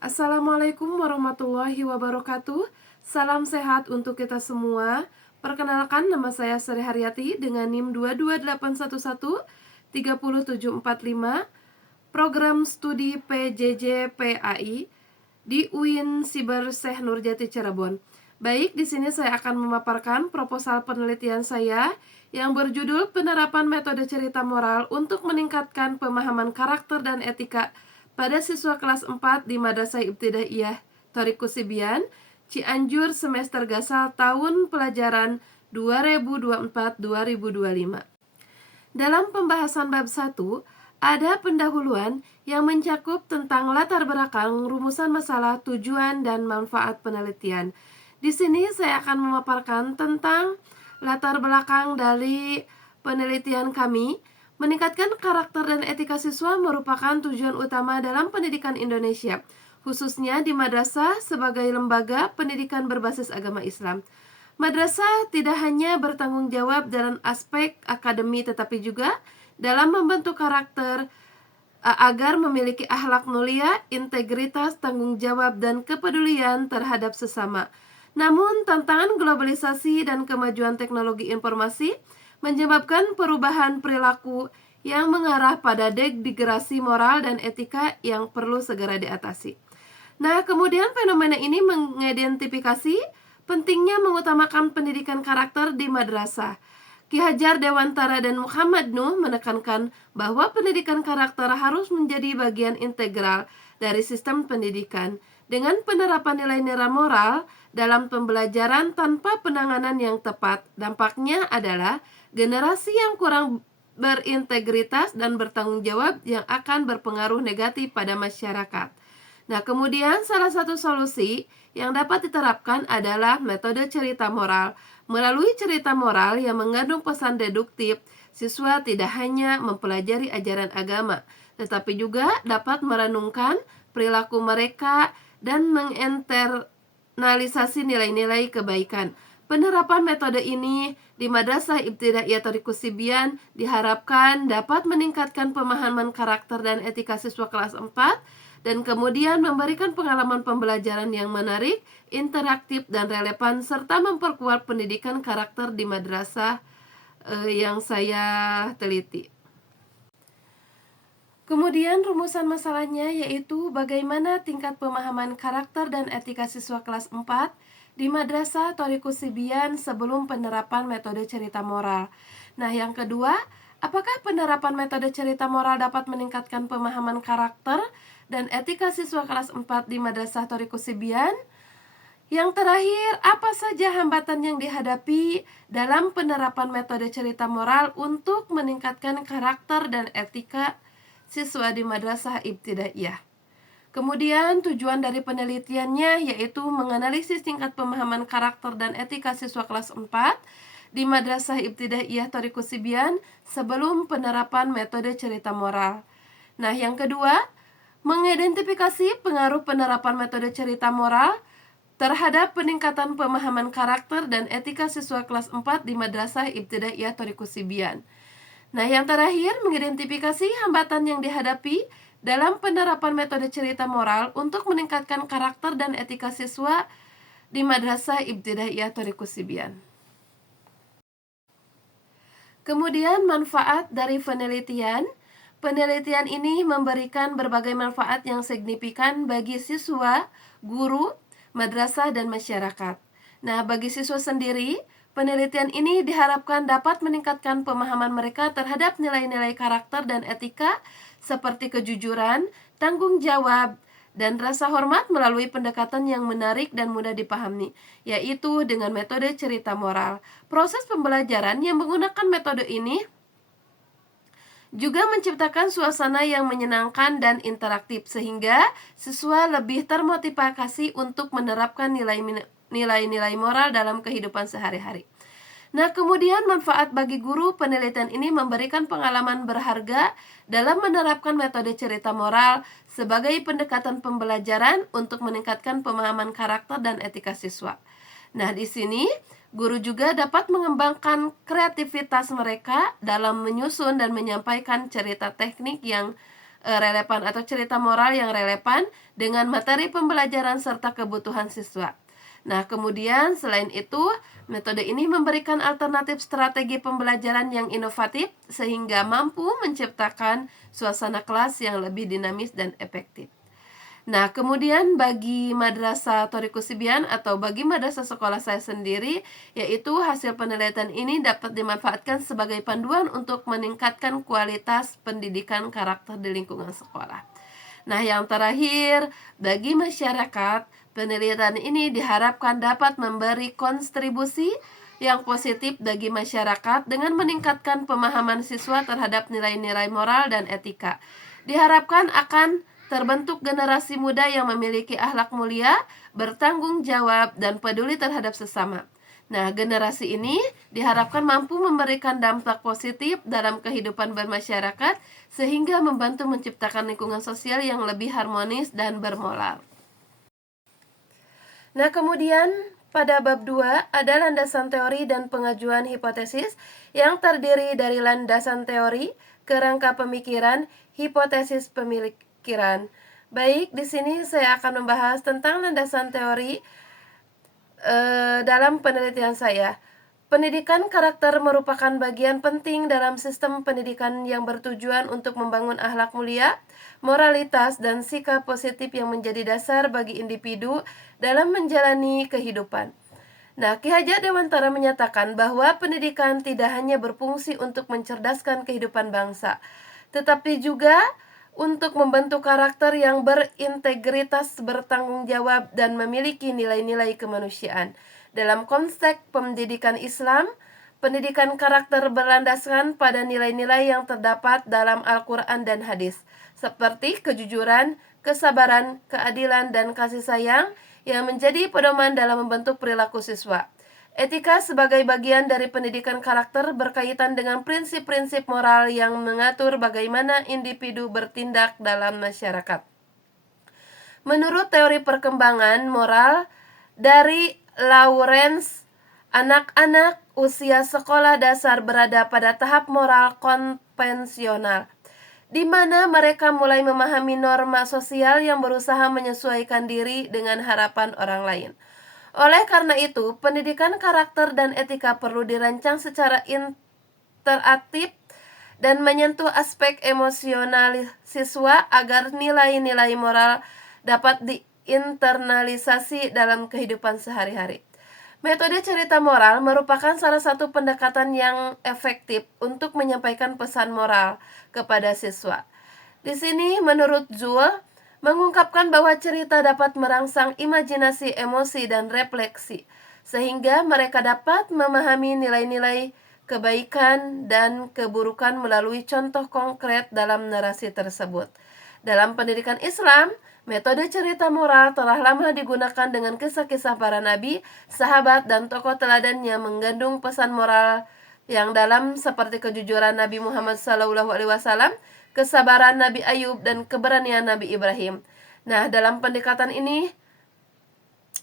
Assalamualaikum warahmatullahi wabarakatuh. Salam sehat untuk kita semua. Perkenalkan, nama saya Sri Haryati dengan NIM 22811 3745, program studi PJJ PAI di UIN Siber Syekh Nurjati Cirebon. Baik, di sini saya akan memaparkan proposal penelitian saya yang berjudul Penerapan Metode Cerita Moral untuk Meningkatkan Pemahaman Karakter dan Etika pada siswa kelas 4 di Madrasah Ibtidaiyah Thoriqus Sibian, Cianjur, semester Gasal tahun pelajaran 2024-2025. Dalam pembahasan bab 1, ada pendahuluan yang mencakup tentang latar belakang, rumusan masalah, tujuan, dan manfaat penelitian. Di sini saya akan memaparkan tentang latar belakang dari penelitian kami. Meningkatkan karakter dan etika siswa merupakan tujuan utama dalam pendidikan Indonesia, khususnya di madrasah sebagai lembaga pendidikan berbasis agama Islam. Madrasah tidak hanya bertanggung jawab dalam aspek akademi, tetapi juga dalam membentuk karakter agar memiliki akhlak mulia, integritas, tanggung jawab, dan kepedulian terhadap sesama. Namun, tantangan globalisasi dan kemajuan teknologi informasi menyebabkan perubahan perilaku yang mengarah pada degradasi moral dan etika yang perlu segera diatasi. Nah, kemudian fenomena ini mengidentifikasi pentingnya mengutamakan pendidikan karakter di madrasah. Ki Hajar Dewantara dan Muhammad Nuh menekankan bahwa pendidikan karakter harus menjadi bagian integral dari sistem pendidikan. Dengan penerapan nilai-nilai moral dalam pembelajaran tanpa penanganan yang tepat, dampaknya adalah generasi yang kurang berintegritas dan bertanggung jawab yang akan berpengaruh negatif pada masyarakat. Nah, kemudian salah satu solusi yang dapat diterapkan adalah metode cerita moral. Melalui cerita moral yang mengandung pesan deduktif, siswa tidak hanya mempelajari ajaran agama, tetapi juga dapat merenungkan perilaku mereka dan menginternalisasi nilai-nilai kebaikan. Penerapan metode ini di Madrasah Ibtidaiyah Thoriqus Sibian diharapkan dapat meningkatkan pemahaman karakter dan etika siswa kelas 4 dan kemudian memberikan pengalaman pembelajaran yang menarik, interaktif, dan relevan, serta memperkuat pendidikan karakter di madrasah yang saya teliti. Kemudian rumusan masalahnya yaitu bagaimana tingkat pemahaman karakter dan etika siswa kelas 4 di Madrasah Thoriqus Sibian sebelum penerapan metode cerita moral. Nah, yang kedua, apakah penerapan metode cerita moral dapat meningkatkan pemahaman karakter dan etika siswa kelas 4 di Madrasah Thoriqus Sibian? Yang terakhir, apa saja hambatan yang dihadapi dalam penerapan metode cerita moral untuk meningkatkan karakter dan etika siswa di Madrasah Ibtidaiyah? Kemudian tujuan dari penelitiannya yaitu menganalisis tingkat pemahaman karakter dan etika siswa kelas 4 di Madrasah Ibtidaiyah Thoriqus Sibian sebelum penerapan metode cerita moral. Nah, yang kedua, mengidentifikasi pengaruh penerapan metode cerita moral terhadap peningkatan pemahaman karakter dan etika siswa kelas 4 di Madrasah Ibtidaiyah Thoriqus Sibian. Nah, yang terakhir, mengidentifikasi hambatan yang dihadapi dalam penerapan metode cerita moral untuk meningkatkan karakter dan etika siswa di Madrasah Ibtidaiyah Thoriqus Sibian. Kemudian manfaat dari penelitian. Penelitian ini memberikan berbagai manfaat yang signifikan bagi siswa, guru, madrasah, dan masyarakat. Nah, bagi siswa sendiri, penelitian ini diharapkan dapat meningkatkan pemahaman mereka terhadap nilai-nilai karakter dan etika seperti kejujuran, tanggung jawab, dan rasa hormat melalui pendekatan yang menarik dan mudah dipahami, yaitu dengan metode cerita moral. Proses pembelajaran yang menggunakan metode ini juga menciptakan suasana yang menyenangkan dan interaktif sehingga siswa lebih termotivasi untuk menerapkan nilai-nilai moral dalam kehidupan sehari-hari. Nah, kemudian manfaat bagi guru, penelitian ini memberikan pengalaman berharga dalam menerapkan metode cerita moral sebagai pendekatan pembelajaran untuk meningkatkan pemahaman karakter dan etika siswa. Nah, di sini guru juga dapat mengembangkan kreativitas mereka dalam menyusun dan menyampaikan cerita teknik yang relevan atau cerita moral yang relevan dengan materi pembelajaran serta kebutuhan siswa. Nah, kemudian selain itu, metode ini memberikan alternatif strategi pembelajaran yang inovatif sehingga mampu menciptakan suasana kelas yang lebih dinamis dan efektif. Nah, kemudian bagi Madrasah Thorikus Sibian atau bagi madrasah sekolah saya sendiri, yaitu hasil penelitian ini dapat dimanfaatkan sebagai panduan untuk meningkatkan kualitas pendidikan karakter di lingkungan sekolah. Nah, yang terakhir, bagi masyarakat, penelitian ini diharapkan dapat memberi kontribusi yang positif bagi masyarakat dengan meningkatkan pemahaman siswa terhadap nilai-nilai moral dan etika. Diharapkan akan terbentuk generasi muda yang memiliki akhlak mulia, bertanggung jawab, dan peduli terhadap sesama. Nah, generasi ini diharapkan mampu memberikan dampak positif dalam kehidupan bermasyarakat sehingga membantu menciptakan lingkungan sosial yang lebih harmonis dan bermoral. Nah, kemudian pada bab 2 ada landasan teori dan pengajuan hipotesis yang terdiri dari landasan teori, kerangka pemikiran, hipotesis pemikiran. Baik, di sini saya akan membahas tentang landasan teori dalam penelitian saya. Pendidikan karakter merupakan bagian penting dalam sistem pendidikan yang bertujuan untuk membangun akhlak mulia, moralitas, dan sikap positif yang menjadi dasar bagi individu dalam menjalani kehidupan. Nah, Ki Hajar Dewantara menyatakan bahwa pendidikan tidak hanya berfungsi untuk mencerdaskan kehidupan bangsa, tetapi juga untuk membentuk karakter yang berintegritas, bertanggung jawab, dan memiliki nilai-nilai kemanusiaan. Dalam konteks pendidikan Islam, pendidikan karakter berlandaskan pada nilai-nilai yang terdapat dalam Al-Quran dan hadis, seperti kejujuran, kesabaran, keadilan, dan kasih sayang yang menjadi pedoman dalam membentuk perilaku siswa. Etika sebagai bagian dari pendidikan karakter berkaitan dengan prinsip-prinsip moral yang mengatur bagaimana individu bertindak dalam masyarakat. Menurut teori perkembangan moral dari Lawrence, anak-anak usia sekolah dasar berada pada tahap moral konvensional, di mana mereka mulai memahami norma sosial yang berusaha menyesuaikan diri dengan harapan orang lain. Oleh karena itu, pendidikan karakter dan etika perlu dirancang secara interaktif dan menyentuh aspek emosional siswa agar nilai-nilai moral dapat diinternalisasi dalam kehidupan sehari-hari. Metode cerita moral merupakan salah satu pendekatan yang efektif untuk menyampaikan pesan moral kepada siswa. Di sini, menurut Zuhl, mengungkapkan bahwa cerita dapat merangsang imajinasi, emosi, dan refleksi, sehingga mereka dapat memahami nilai-nilai kebaikan dan keburukan melalui contoh konkret dalam narasi tersebut. Dalam pendidikan Islam, metode cerita moral telah lama digunakan dengan kisah-kisah para nabi, sahabat, dan tokoh teladan yang mengandung pesan moral yang dalam seperti kejujuran Nabi Muhammad SAW, kesabaran Nabi Ayub, dan keberanian Nabi Ibrahim. Nah, dalam pendekatan ini,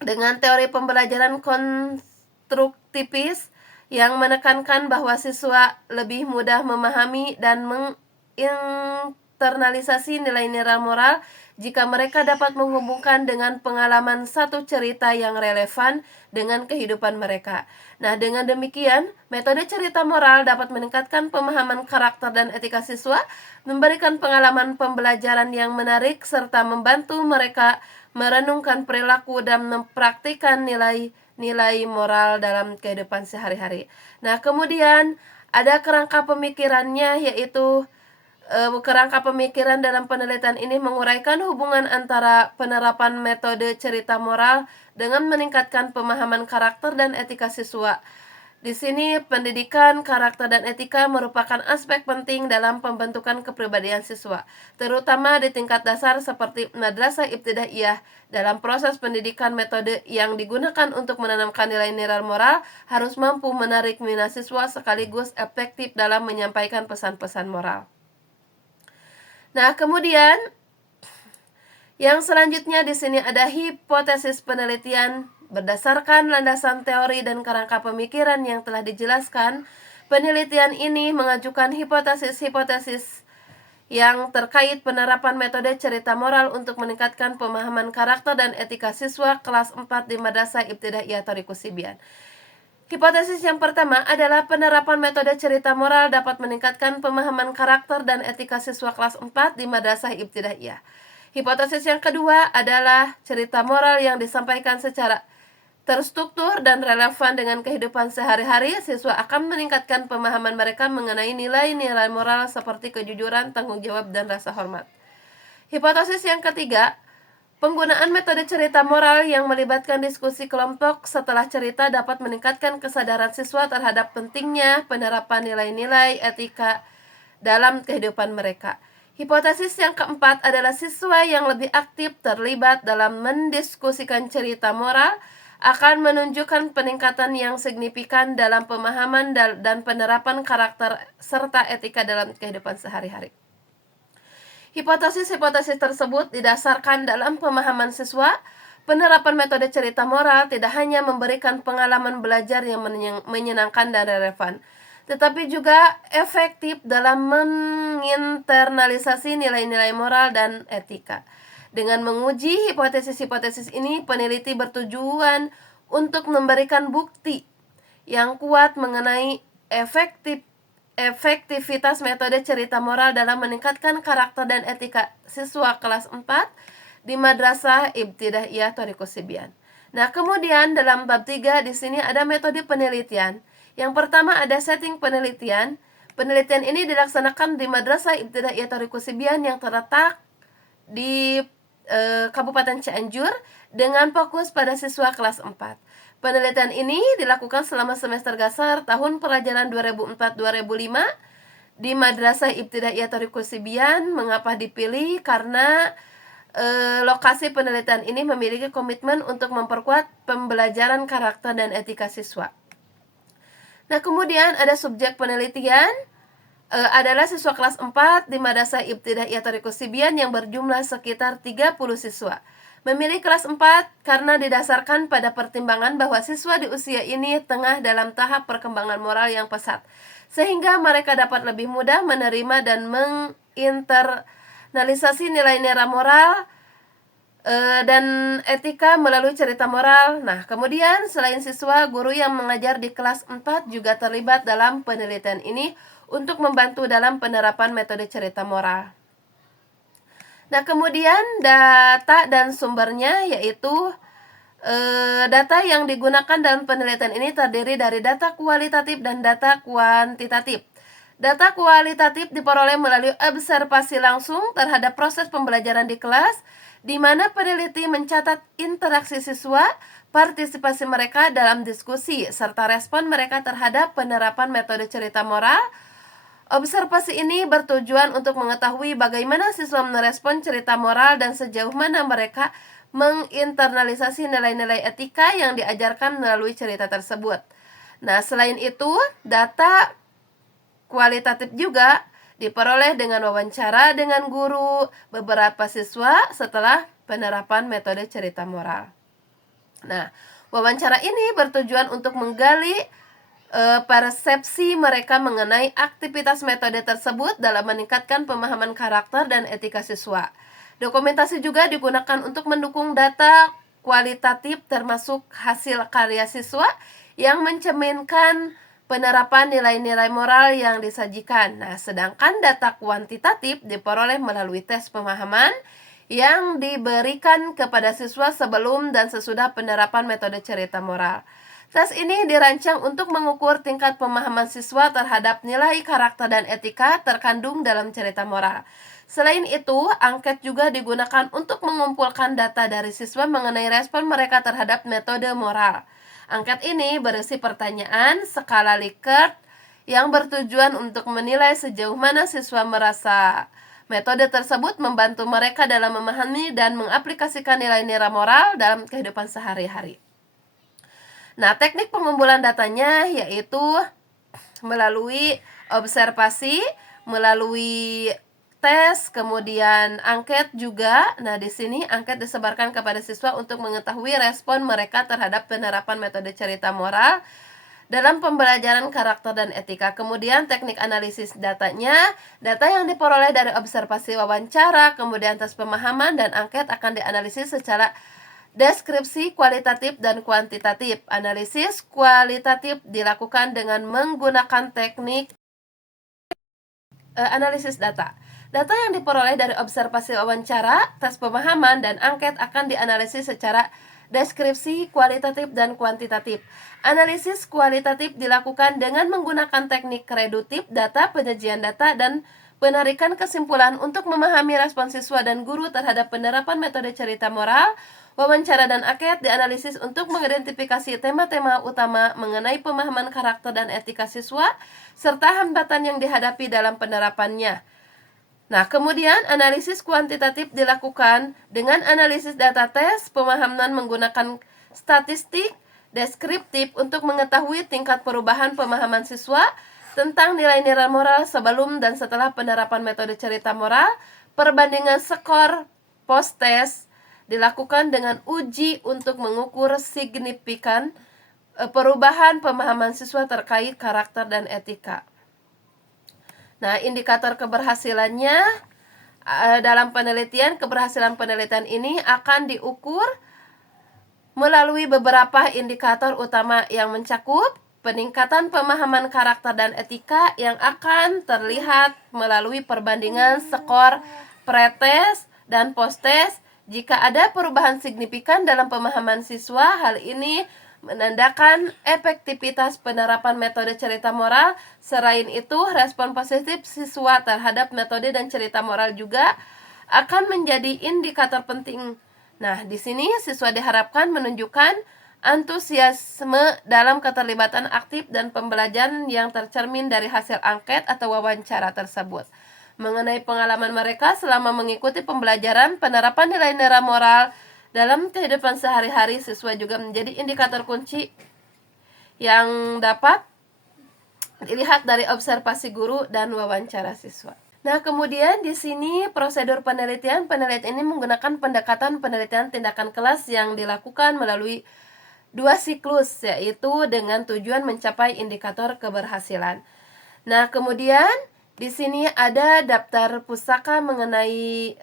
dengan teori pembelajaran konstruktivis yang menekankan bahwa siswa lebih mudah memahami dan menginternalisasi nilai-nilai moral jika mereka dapat menghubungkan dengan pengalaman satu cerita yang relevan dengan kehidupan mereka. Nah, dengan demikian, metode cerita moral dapat meningkatkan pemahaman karakter dan etika siswa, memberikan pengalaman pembelajaran yang menarik, serta membantu mereka merenungkan perilaku dan mempraktikkan nilai-nilai moral dalam kehidupan sehari-hari. Nah, kemudian ada kerangka pemikirannya, yaitu kerangka pemikiran dalam penelitian ini menguraikan hubungan antara penerapan metode cerita moral dengan meningkatkan pemahaman karakter dan etika siswa. Di sini, pendidikan karakter dan etika merupakan aspek penting dalam pembentukan kepribadian siswa, terutama di tingkat dasar seperti madrasah ibtidaiyah. Dalam proses pendidikan, metode yang digunakan untuk menanamkan nilai-nilai moral harus mampu menarik minat siswa sekaligus efektif dalam menyampaikan pesan-pesan moral. Nah, kemudian yang selanjutnya di sini ada hipotesis penelitian. Berdasarkan landasan teori dan kerangka pemikiran yang telah dijelaskan, penelitian ini mengajukan hipotesis-hipotesis yang terkait penerapan metode cerita moral untuk meningkatkan pemahaman karakter dan etika siswa kelas 4 di Madrasah Ibtidaiyah Thariqus Sibian. Hipotesis yang pertama adalah penerapan metode cerita moral dapat meningkatkan pemahaman karakter dan etika siswa kelas 4 di Madrasah Ibtidaiyah. Hipotesis yang kedua adalah cerita moral yang disampaikan secara terstruktur dan relevan dengan kehidupan sehari-hari, siswa akan meningkatkan pemahaman mereka mengenai nilai-nilai moral seperti kejujuran, tanggung jawab, dan rasa hormat. Hipotesis yang ketiga, penggunaan metode cerita moral yang melibatkan diskusi kelompok setelah cerita dapat meningkatkan kesadaran siswa terhadap pentingnya penerapan nilai-nilai etika dalam kehidupan mereka. Hipotesis yang keempat adalah siswa yang lebih aktif terlibat dalam mendiskusikan cerita moral akan menunjukkan peningkatan yang signifikan dalam pemahaman dan penerapan karakter serta etika dalam kehidupan sehari-hari. Hipotesis-hipotesis tersebut didasarkan dalam pemahaman siswa. Penerapan metode cerita moral tidak hanya memberikan pengalaman belajar yang menyenangkan dan relevan, tetapi juga efektif dalam menginternalisasi nilai-nilai moral dan etika. Dengan menguji hipotesis-hipotesis ini, peneliti bertujuan untuk memberikan bukti yang kuat mengenai efektivitas metode cerita moral dalam meningkatkan karakter dan etika siswa kelas 4 di Madrasah Ibtidaiyah Thariqus Sibian. Nah, kemudian dalam bab 3 di sini ada metode penelitian. Yang pertama ada setting penelitian. Penelitian ini dilaksanakan di Madrasah Ibtidaiyah Thariqus Sibian yang terletak di Kabupaten Cianjur dengan fokus pada siswa kelas 4. Penelitian ini dilakukan selama semester dasar tahun pelajaran 2004-2005 di Madrasah Ibtidaiyah Thariqus Sibian. Mengapa dipilih? Karena lokasi penelitian ini memiliki komitmen untuk memperkuat pembelajaran karakter dan etika siswa. Nah, kemudian ada subjek penelitian adalah siswa kelas 4 di Madrasah Ibtidaiyah Thariqus Sibian yang berjumlah sekitar 30 siswa. Memilih kelas 4 karena didasarkan pada pertimbangan bahwa siswa di usia ini tengah dalam tahap perkembangan moral yang pesat, sehingga mereka dapat lebih mudah menerima dan menginternalisasi nilai-nilai moral dan etika melalui cerita moral. Nah, kemudian selain siswa, guru yang mengajar di kelas 4 juga terlibat dalam penelitian ini untuk membantu dalam penerapan metode cerita moral. Nah, kemudian data dan sumbernya yaitu data yang digunakan dalam penelitian ini terdiri dari data kualitatif dan data kuantitatif. Data kualitatif diperoleh melalui observasi langsung terhadap proses pembelajaran di kelas, di mana peneliti mencatat interaksi siswa, partisipasi mereka dalam diskusi, serta respon mereka terhadap penerapan metode cerita moral. Observasi ini bertujuan untuk mengetahui bagaimana siswa merespon cerita moral dan sejauh mana mereka menginternalisasi nilai-nilai etika yang diajarkan melalui cerita tersebut. Nah, selain itu, data kualitatif juga diperoleh dengan wawancara dengan guru beberapa siswa setelah penerapan metode cerita moral. Nah, wawancara ini bertujuan untuk menggali persepsi mereka mengenai aktivitas metode tersebut dalam meningkatkan pemahaman karakter dan etika siswa. Dokumentasi juga digunakan untuk mendukung data kualitatif termasuk hasil karya siswa yang mencerminkan penerapan nilai-nilai moral yang disajikan. Nah, sedangkan data kuantitatif diperoleh melalui tes pemahaman yang diberikan kepada siswa sebelum dan sesudah penerapan metode cerita moral. Tes ini dirancang untuk mengukur tingkat pemahaman siswa terhadap nilai karakter dan etika terkandung dalam cerita moral. Selain itu, angket juga digunakan untuk mengumpulkan data dari siswa mengenai respon mereka terhadap metode moral. Angket ini berisi pertanyaan skala Likert yang bertujuan untuk menilai sejauh mana siswa merasa metode tersebut membantu mereka dalam memahami dan mengaplikasikan nilai-nilai moral dalam kehidupan sehari-hari. Nah, teknik pengumpulan datanya yaitu melalui observasi, melalui tes, kemudian angket juga. Nah, di sini angket disebarkan kepada siswa untuk mengetahui respon mereka terhadap penerapan metode cerita moral dalam pembelajaran karakter dan etika. Kemudian teknik analisis datanya, data yang diperoleh dari observasi wawancara, kemudian tes pemahaman dan angket akan dianalisis secara deskripsi, kualitatif, dan kuantitatif. Analisis kualitatif dilakukan dengan menggunakan teknik analisis data. Data yang diperoleh dari observasi wawancara, tes pemahaman, dan angket akan dianalisis secara deskripsi, kualitatif, dan kuantitatif. Analisis kualitatif dilakukan dengan menggunakan teknik reduktif data, penyajian data, dan penarikan kesimpulan untuk memahami respon siswa dan guru terhadap penerapan metode cerita moral. Wawancara dan angket dianalisis untuk mengidentifikasi tema-tema utama mengenai pemahaman karakter dan etika siswa, serta hambatan yang dihadapi dalam penerapannya. Nah, kemudian analisis kuantitatif dilakukan dengan analisis data tes pemahaman menggunakan statistik deskriptif untuk mengetahui tingkat perubahan pemahaman siswa tentang nilai-nilai moral sebelum dan setelah penerapan metode cerita moral. Perbandingan skor post-tes dilakukan dengan uji untuk mengukur signifikan perubahan pemahaman siswa terkait karakter dan etika. Nah, indikator keberhasilannya dalam penelitian, keberhasilan penelitian ini akan diukur melalui beberapa indikator utama yang mencakup peningkatan pemahaman karakter dan etika yang akan terlihat melalui perbandingan skor pretest dan posttest. Jika ada perubahan signifikan dalam pemahaman siswa, hal ini menandakan efektivitas penerapan metode cerita moral. Selain itu, respon positif siswa terhadap metode dan cerita moral juga akan menjadi indikator penting. Nah, di sini siswa diharapkan menunjukkan antusiasme dalam keterlibatan aktif dan pembelajaran yang tercermin dari hasil angket atau wawancara tersebut. Mengenai pengalaman mereka selama mengikuti pembelajaran penerapan nilai-nilai moral dalam kehidupan sehari-hari, siswa juga menjadi indikator kunci yang dapat dilihat dari observasi guru dan wawancara siswa. Nah, kemudian di sini prosedur penelitian. Penelitian ini menggunakan pendekatan penelitian tindakan kelas yang dilakukan melalui 2 siklus, yaitu dengan tujuan mencapai indikator keberhasilan. Nah, kemudian di sini ada daftar pusaka mengenai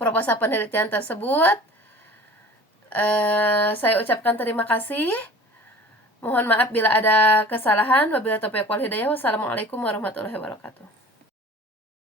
proposal penelitian tersebut. Saya ucapkan terima kasih. Mohon maaf bila ada kesalahan. Wabillahi taufiq wal hidayah. Wassalamualaikum warahmatullahi wabarakatuh.